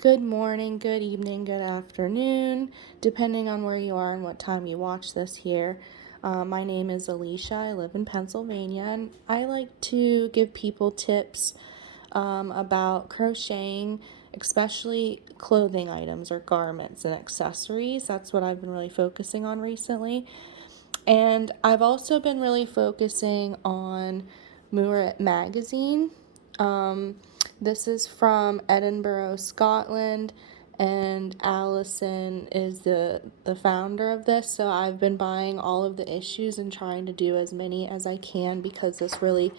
Good morning, good evening, good afternoon, depending on where you are and what time you watch this here. My name is Alicia. I live in Pennsylvania, and I like to give people tips about crocheting, especially clothing items or garments and accessories. That's what I've been really focusing on recently. And I've also been really focusing on Moorit magazine. Um, this is from Edinburgh, Scotland, and Allison is the founder of this. So I've been buying all of the issues and trying to do as many as I can because this really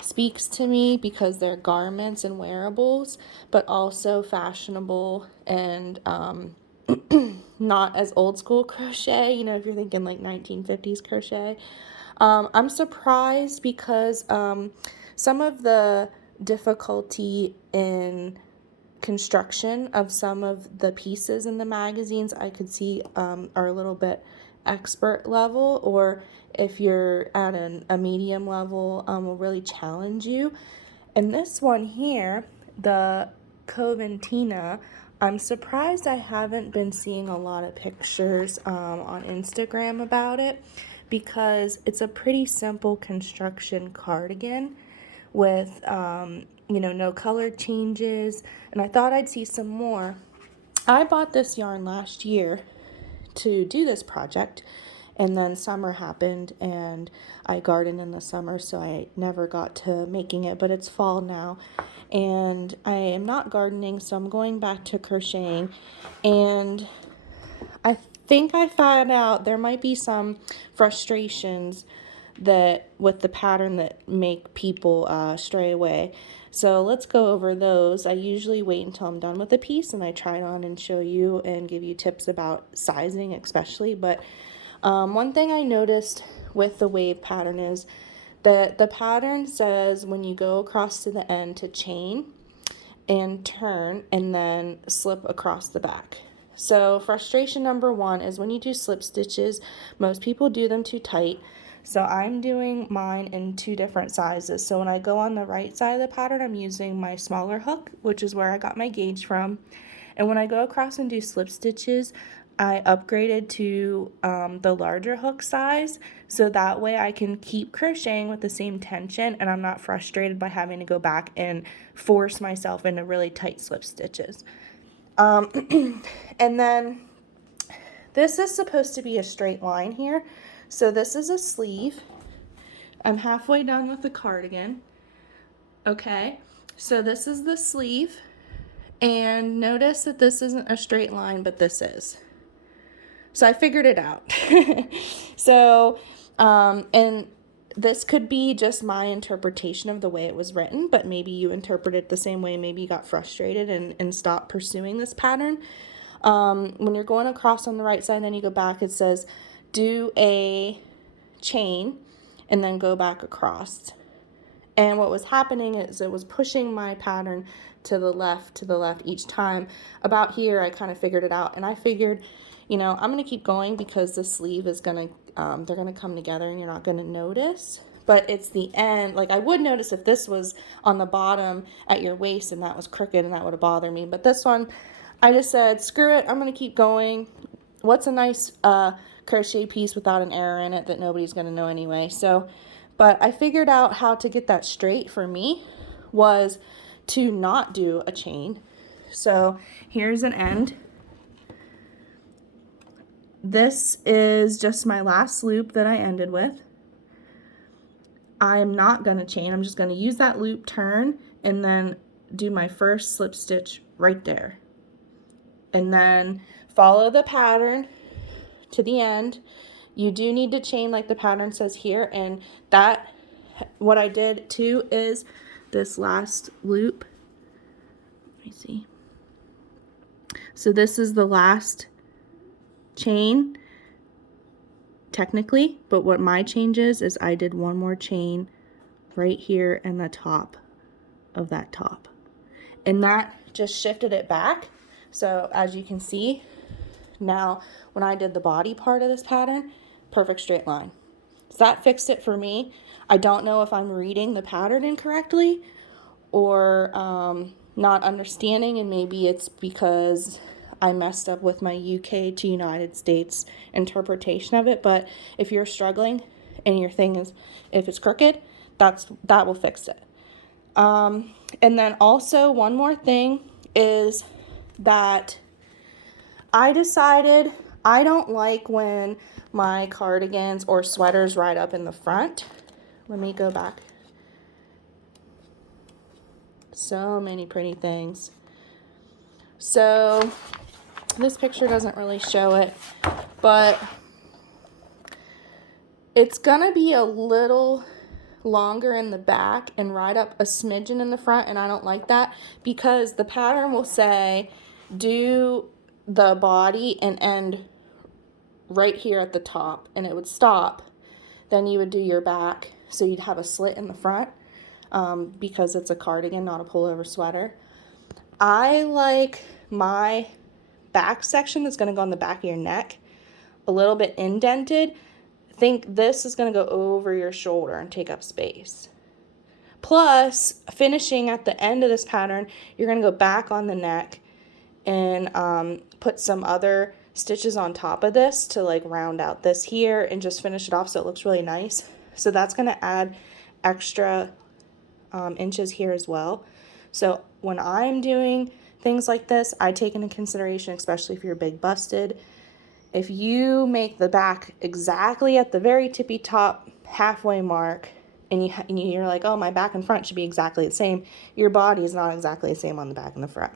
speaks to me because they're garments and wearables, but also fashionable and not as old school crochet, if you're thinking like 1950s crochet. I'm surprised because some of the difficulty in construction of some of the pieces in the magazines I could see are a little bit expert level, or if you're at a medium level, will really challenge you. And this one here, the Coventina, I'm surprised I haven't been seeing a lot of pictures on Instagram about it because it's a pretty simple construction cardigan with, no color changes. And I thought I'd see some more. I bought this yarn last year to do this project, and then summer happened and I garden in the summer, so I never got to making it, but it's fall now and I am not gardening, so I'm going back to crocheting. And I think I found out there might be some frustrations that with the pattern that make people stray away. So let's go over those. I usually wait until I'm done with the piece and I try it on and show you and give you tips about sizing especially. But one thing I noticed with the wave pattern is that the pattern says when you go across to the end to chain and turn and then slip across the back. So frustration number one is when you do slip stitches, most people do them too tight. So I'm doing mine in two different sizes. So when I go on the right side of the pattern, I'm using my smaller hook, which is where I got my gauge from. And when I go across and do slip stitches, I upgraded to the larger hook size, so that way I can keep crocheting with the same tension and I'm not frustrated by having to go back and force myself into really tight slip stitches. And then this is supposed to be a straight line here. So this is a sleeve. I'm halfway done with the cardigan. Okay, so this is the sleeve. And notice that this isn't a straight line, but this is. So I figured it out. So, and this could be just my interpretation of the way it was written, but maybe you interpret it the same way. Maybe you got frustrated and stopped pursuing this pattern. When you're going across on the right side and then you go back, it says do a chain and then go back across. And what was happening is it was pushing my pattern to the left each time. About here, I kind of figured it out. And I figured, I'm going to keep going because the sleeve is going to, they're going to come together and you're not going to notice. But it's the end. Like I would notice if this was on the bottom at your waist and that was crooked and that would have bothered me. But this one, I just said, screw it, I'm going to keep going. What's a nice crochet piece without an error in it that nobody's going to know anyway? So, but I figured out how to get that straight for me was to not do a chain. So here's an end. This is just my last loop that I ended with. I am not going to chain. I'm just going to use that loop, turn, and then do my first slip stitch right there. And then follow the pattern to the end. You do need to chain like the pattern says here, and that what I did too is this last loop. Let me see. So this is the last chain technically, but what my change is I did one more chain right here in the top of that top, and that just shifted it back. So as you can see now, when I did the body part of this pattern, perfect straight line. So that fixed it for me. I don't know if I'm reading the pattern incorrectly or not understanding, and maybe it's because I messed up with my UK to United States interpretation of it. But if you're struggling and your thing is, if it's crooked, that will fix it. And then also one more thing is that I decided I don't like when my cardigans or sweaters ride up in the front. Let me go back. So many pretty things. So this picture doesn't really show it, but it's gonna be a little longer in the back and ride up a smidgen in the front, and I don't like that because the pattern will say do the body and end right here at the top, and it would stop. Then you would do your back, so you'd have a slit in the front because it's a cardigan, not a pullover sweater. I like my back section that's going to go on the back of your neck a little bit indented. Think this is going to go over your shoulder and take up space. Plus, finishing at the end of this pattern, you're going to go back on the neck and put some other stitches on top of this to like round out this here and just finish it off so it looks really nice. So that's going to add extra inches here as well. So when I'm doing things like this, I take into consideration, especially if you're big busted, if you make the back exactly at the very tippy top halfway mark and you're like, oh, my back and front should be exactly the same, your body is not exactly the same on the back and the front.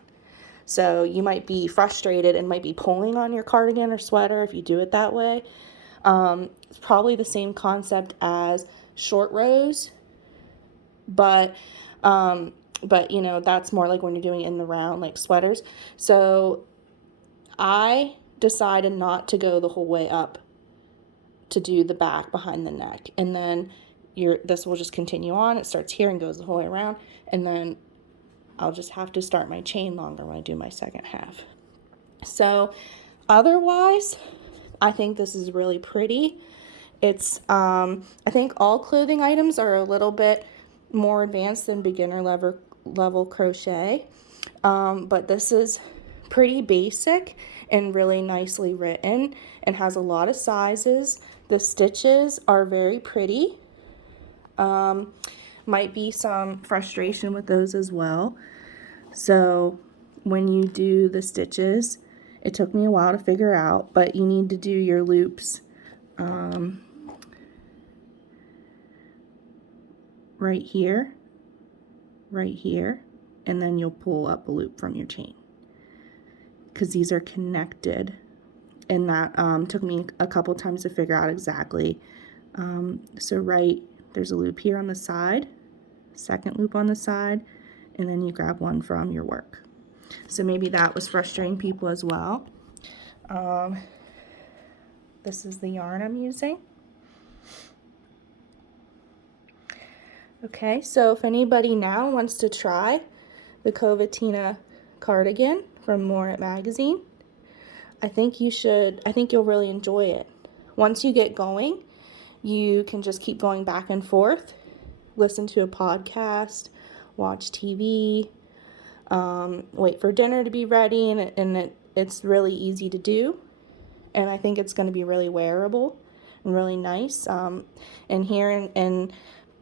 So you might be frustrated and might be pulling on your cardigan or sweater if you do it that way. It's probably the same concept as short rows, but you know, that's more like when you're doing in the round, like sweaters. So I decided not to go the whole way up to do the back behind the neck, and then this will just continue on. It starts here and goes the whole way around, and then I'll just have to start my chain longer when I do my second half. So otherwise, I think this is really pretty. It's I think all clothing items are a little bit more advanced than beginner level crochet, but this is pretty basic and really nicely written and has a lot of sizes. The stitches are very pretty. Might be some frustration with those as well. So when you do the stitches, it took me a while to figure out, but you need to do your loops right here, and then you'll pull up a loop from your chain because these are connected, and that took me a couple times to figure out exactly. So there's a loop here on the side, second loop on the side, and then you grab one from your work. So maybe that was frustrating people as well. This is the yarn I'm using. Okay, so if anybody now wants to try the Coventina cardigan from Moorit magazine, I think you'll really enjoy it. Once you get going, you can just keep going back and forth, listen to a podcast, watch TV, wait for dinner to be ready, and it's really easy to do. And I think it's going to be really wearable and really nice. And here in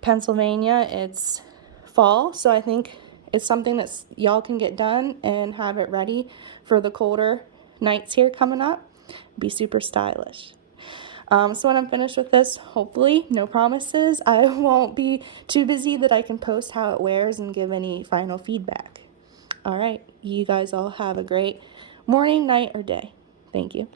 Pennsylvania, it's fall, so I think it's something that y'all can get done and have it ready for the colder nights here coming up. Be super stylish. So when I'm finished with this, hopefully, no promises, I won't be too busy that I can post how it wears and give any final feedback. All right, you guys all have a great morning, night, or day. Thank you.